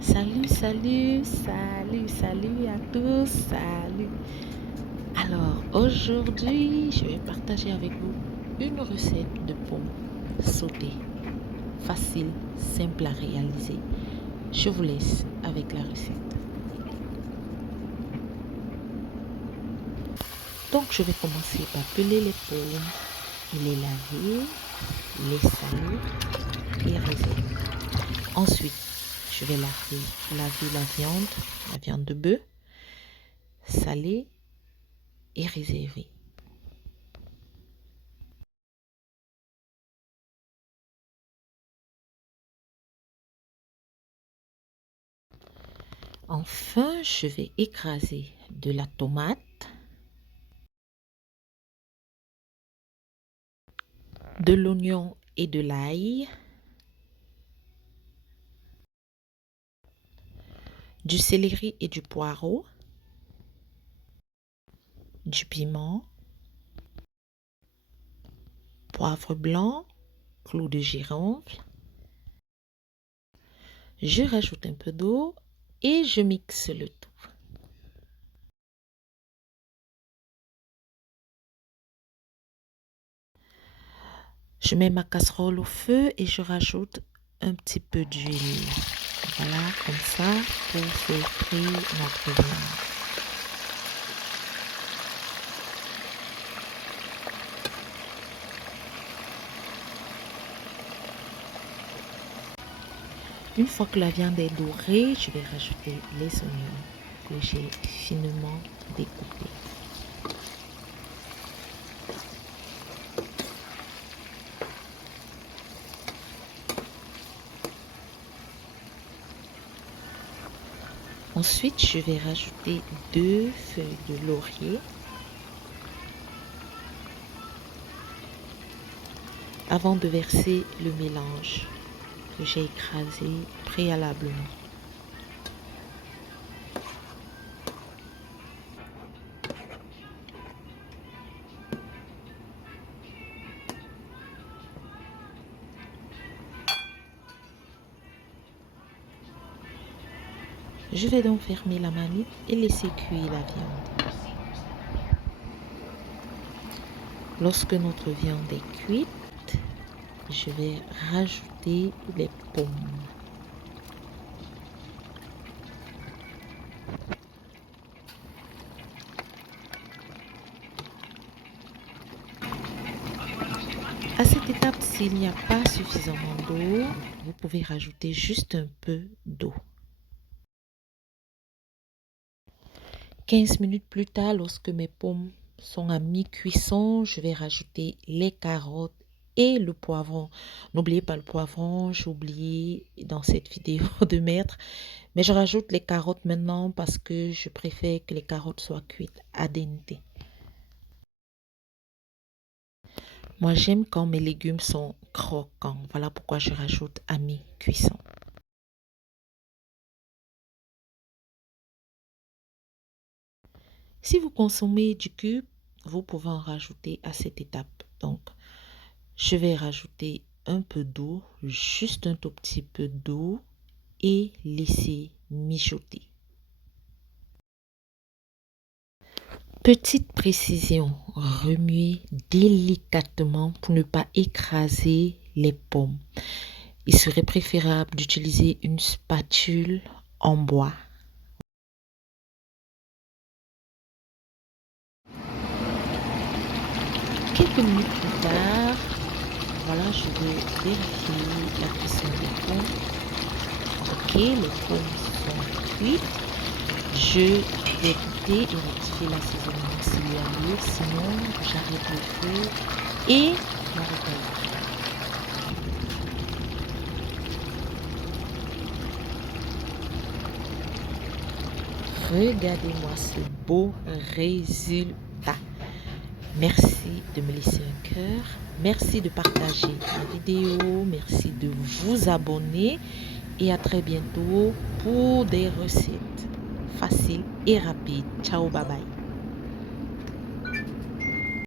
Salut à tous, salut. Alors, aujourd'hui, je vais partager avec vous une recette de pommes sautées. Facile, simple à réaliser. Je vous laisse avec la recette. Donc, je vais commencer par peler les pommes, les laver, les saler et réserver. Ensuite, je vais laver la viande de bœuf, saler et réserver. Enfin, je vais écraser de la tomate, de l'oignon et de l'ail, du céleri et du poireau, du piment, poivre blanc, clou de girofle. Je rajoute un peu d'eau et je mixe le tout. Je mets ma casserole au feu et je rajoute un petit peu d'huile. Voilà, comme ça, pour faire frire notre viande. Une fois que la viande est dorée, je vais rajouter les oignons que j'ai finement découpés. Ensuite, je vais rajouter 2 feuilles de laurier avant de verser le mélange que j'ai écrasé préalablement. Je vais donc fermer la marmite et laisser cuire la viande. Lorsque notre viande est cuite, je vais rajouter les pommes. À cette étape, s'il n'y a pas suffisamment d'eau, vous pouvez rajouter juste un peu d'eau. 15 minutes plus tard, lorsque mes pommes sont à mi-cuisson, je vais rajouter les carottes et le poivron. N'oubliez pas le poivron, j'ai oublié dans cette vidéo de mettre, mais je rajoute les carottes maintenant parce que je préfère que les carottes soient cuites al dente. Moi, j'aime quand mes légumes sont croquants. Voilà pourquoi je rajoute à mi-cuisson. Si vous consommez du cube, vous pouvez en rajouter à cette étape. Donc, je vais rajouter un peu d'eau, juste un tout petit peu d'eau et laisser mijoter. Petite précision, remuez délicatement pour ne pas écraser les pommes. Il serait préférable d'utiliser une spatule en bois. Quelques minutes plus tard, voilà, je vais vérifier la cuisson des pommes. Ok, les pommes sont cuites. Je vais goûter et rectifier l'assaisonnement s'il y a lieu, sinon j'arrête le feu et la récolte. Regardez-moi ce beau résultat. Merci de me laisser un cœur. Merci de partager la vidéo. Merci de vous abonner. Et à très bientôt pour des recettes faciles et rapides. Ciao, bye bye.